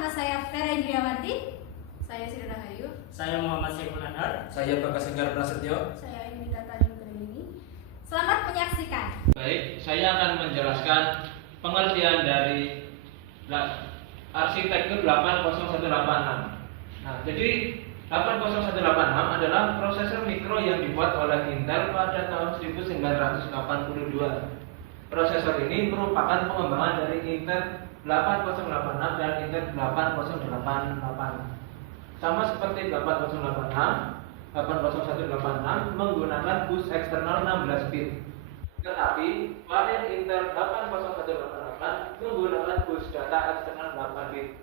nama saya Vera Indriawati. Saya Sri Rahayu. Saya Muhammad Syaiful Anhar. Saya Bagas Enggar Prasetyo. Saya Yunita Tanjung. Selamat menyaksikan. Baik, saya akan menjelaskan pengertian dari arsitektur 80186. Nah, jadi 80186 adalah prosesor mikro yang dibuat oleh Intel pada tahun 1982. Prosesor ini merupakan pengembangan dari Intel 8086 dan Intel 8088. Sama seperti 8086, 80186 menggunakan bus eksternal 16 bit. Tetapi varian Intel 80188 menggunakan bus data eksternal 8 bit.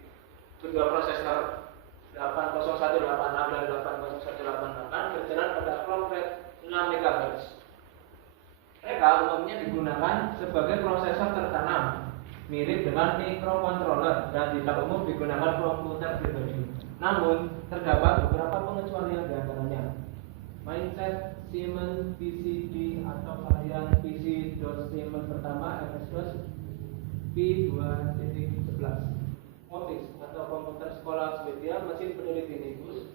Kedua prosesor 80186 dan 80188 berjalan pada clock rate 6 MHz. Mereka umumnya digunakan sebagai prosesor tertanam, mirip dengan microcontroller dan tidak umum digunakan komputer pribadi. Namun, terdapat beberapa pengecualian di antaranya. Mindset Siemens PCD atau varian PC DOS Siemens pertama MS-DOS P2.11. Office atau komputer sekolah Swedia, mesin peneliti Linux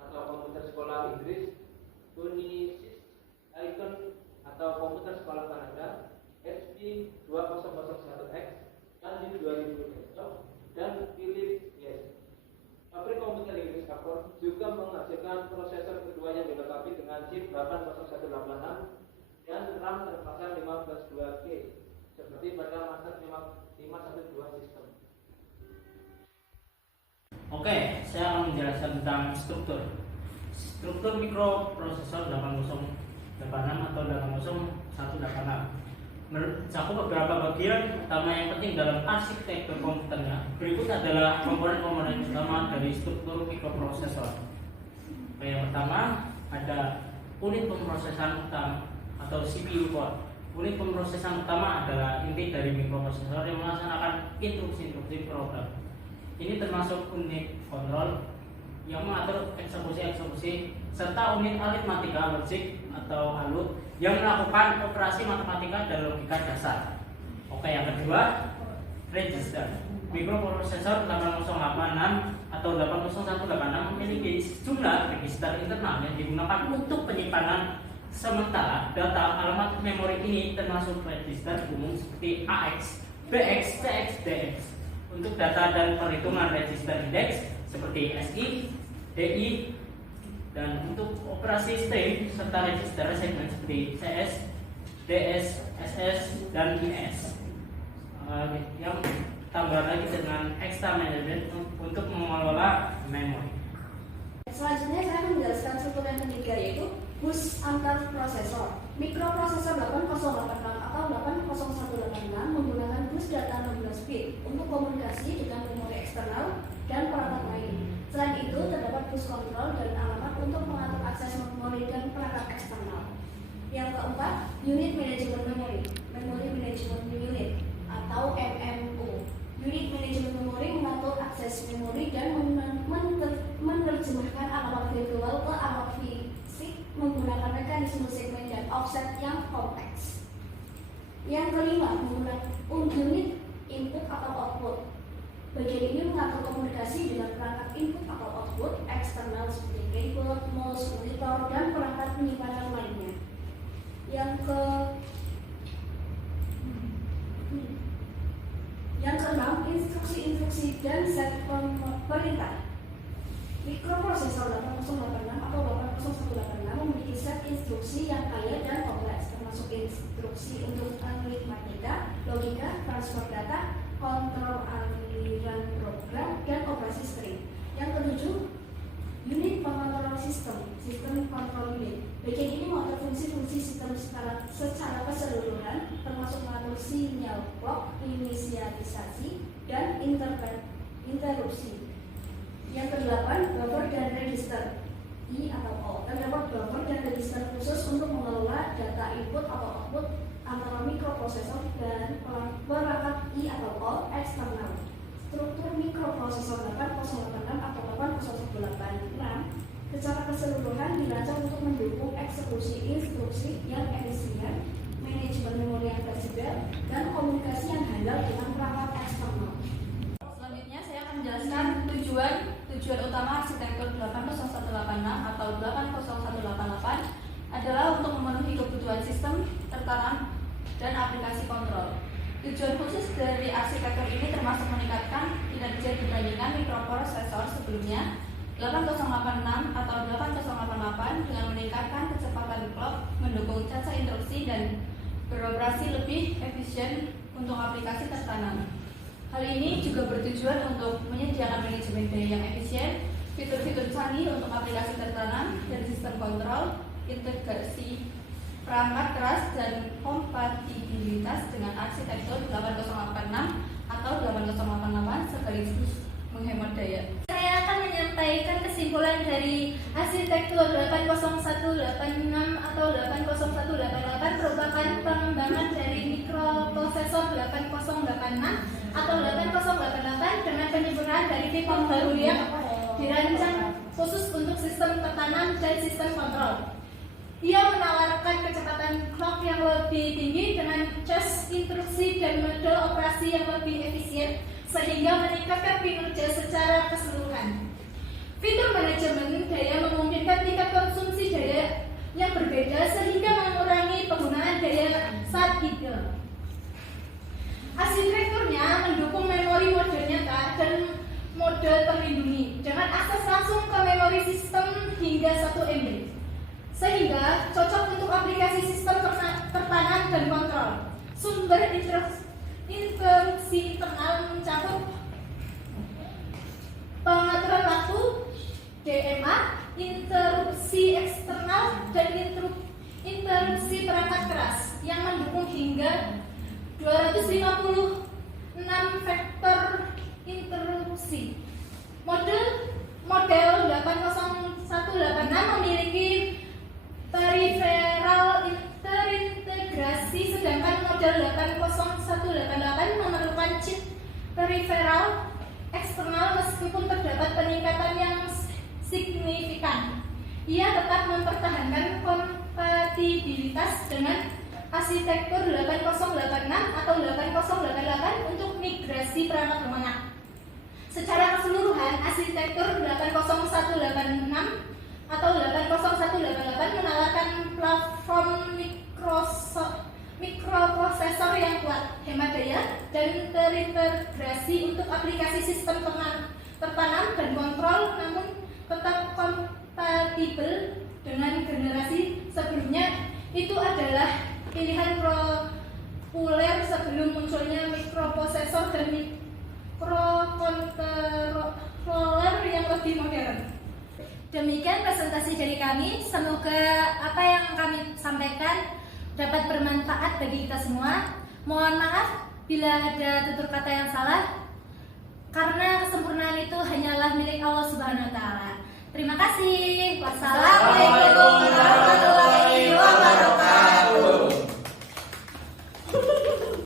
atau komputer sekolah Inggris, Unisys, Icon atau komputer sekolah Kanada, HP 2001X, Tandy 2000 desktop, dan Philips Yes. Pabrik komputer Inggris Accord juga menghasilkan prosesor kedua yang dilengkapi dengan chip 80186 dan RAM terpasang 152G seperti pada Master 512 sistem. Oke, saya akan menjelaskan tentang struktur mikroprosesor 8086 atau 80186. Mencakup beberapa bagian utama yang penting dalam arsitektur komputernya. Berikut adalah komponen-komponen utama dari struktur mikroprosesor. Yang pertama ada unit pemrosesan utama atau CPU core. Unit pemrosesan utama adalah inti dari mikroprosesor yang melaksanakan instruksi-instruksi program. Ini termasuk unit kontrol yang mengatur eksekusi serta unit aritmatika logik atau ALU yang melakukan operasi matematika dan logika dasar. Oke, yang kedua, register. Mikroprosesor 8086 atau 80186 memiliki sejumlah register internal yang digunakan untuk penyimpanan sementara data alamat memori ini termasuk register umum seperti AX, BX, CX, DX. Untuk data dan perhitungan register indeks seperti SI, DI, dan untuk operasi stream serta register segmen seperti CS, DS, SS, dan IS. Yang tambah lagi dengan extra management untuk mengelola memori. Selanjutnya saya akan menjelaskan struktur yang ketiga, yaitu bus antar prosesor. Mikroprosesor 8086 atau 80186 menggunakan bus data 16 bit untuk komunikasi dengan memori eksternal dan perangkat lain. Selain itu, terdapat bus kontrol dan alamat untuk mengatur akses memori dan perangkat eksternal. Yang keempat, unit manajemen memori, memory management unit atau MMU. Unit manajemen memori mengatur akses memori dan menerjemahkan alamat virtual ke alamat fisik menggunakan mekanisme segmen dan offset yang kompleks. Yang kelima, menggunakan unit input atau output. Bagian ini mengatur komunikasi dengan perangkat input atau output eksternal seperti keyboard, mouse, monitor, dan perangkat penyimpanan lainnya. Yang keenam, instruksi-instruksi dan set perintah. Mikroprosesor 8086 atau 80186 memiliki set instruksi yang kaya dan kompleks, termasuk instruksi untuk aritmatika, logika, transfer data, kontrol aliran program, dan operasi string. Yang ketujuh, unit pengontrol sistem kontrol unit. Bagian ini mengatur fungsi-fungsi sistem secara keseluruhan, termasuk mengatur sinyal clock, inisialisasi, dan interupsi. Yang kedelapan, buffer dan register I atau O. Terdapat buffer dan register khusus untuk mengelola data input atau output antara mikroprosesor dan perangkat I atau O eksternal. Struktur mikroprosesor 8086 atau 8086 secara keseluruhan dirancang untuk mendukung eksekusi instruksi yang efisien, manajemen memori yang fleksibel, dan komunikasi yang handal dengan perangkat eksternal. Selanjutnya saya akan menjelaskan tujuan utama arsitektur 80186 atau 80188 adalah untuk memenuhi kebutuhan sistem tertanam dan aplikasi kontrol. Tujuan khusus dari arsitektur ini termasuk meningkatkan kinerja dibandingkan mikroprosesor sebelumnya 8086 atau 8088 dengan meningkatkan kecepatan clock, mendukung caca instruksi dan beroperasi lebih efisien untuk aplikasi tertanam. Hal ini juga bertujuan untuk menyediakan manajemen daya yang efisien, fitur-fitur canggih untuk aplikasi tertanam dan sistem kontrol, integrasi perangkat keras dan kompatibilitas dengan arsitektur 8086 atau 8088 sekaligus menghemat daya. Saya akan menyampaikan kesimpulan dari arsitektur 80186 atau 80188 merupakan pengembangan dari mikroprosesor 8086 atau 8088 dengan penyempurnaan dari fitur baru yang dirancang khusus untuk sistem tertanam dan sistem kontrol. Ia menawarkan kecepatan clock yang lebih tinggi dengan cache instruksi dan model operasi yang lebih efisien sehingga meningkatkan kinerja secara keseluruhan. Fitur manajemen daya memungkinkan tingkat konsumsi daya yang berbeda sehingga mengurangi penggunaan daya saat idle. Arsitekturnya mendukung memori mode nyata dan mode terlindungi dengan akses langsung ke memori sistem hingga 1 MB. Sehingga cocok untuk aplikasi sistem tertanam dan kontrol. Sumber instruksi internal mencakup pengaturan waktu DMA, interupsi eksternal, dan interupsi perangkat keras yang mendukung hingga 256 vektor interupsi. Model 80186 memiliki periferal terintegrasi, sedangkan model 80188 memerlukan chip periferal eksternal meskipun terdapat peningkatan yang signifikan. Ia tetap mempertahankan kompatibilitas dengan arsitektur 8086 atau 8088 untuk migrasi perangkat lunak. Secara keseluruhan, arsitektur 800186 atau 80188 menawarkan platform mikroprosesor yang kuat, hemat daya, dan terintegrasi untuk aplikasi sistem tertanam dan kontrol, namun tetap kompatibel dengan generasi sebelumnya. Itu adalah pilihan populer sebelum munculnya mikroprosesor dan mikrokontroller yang lebih modern. Demikian presentasi dari kami. Semoga apa yang kami sampaikan dapat bermanfaat bagi kita semua. Mohon maaf bila ada tutur kata yang salah, karena kesempurnaan itu hanyalah milik Allah Subhanahu wa taala. Terima kasih. Wassalamualaikum warahmatullahi wabarakatuh.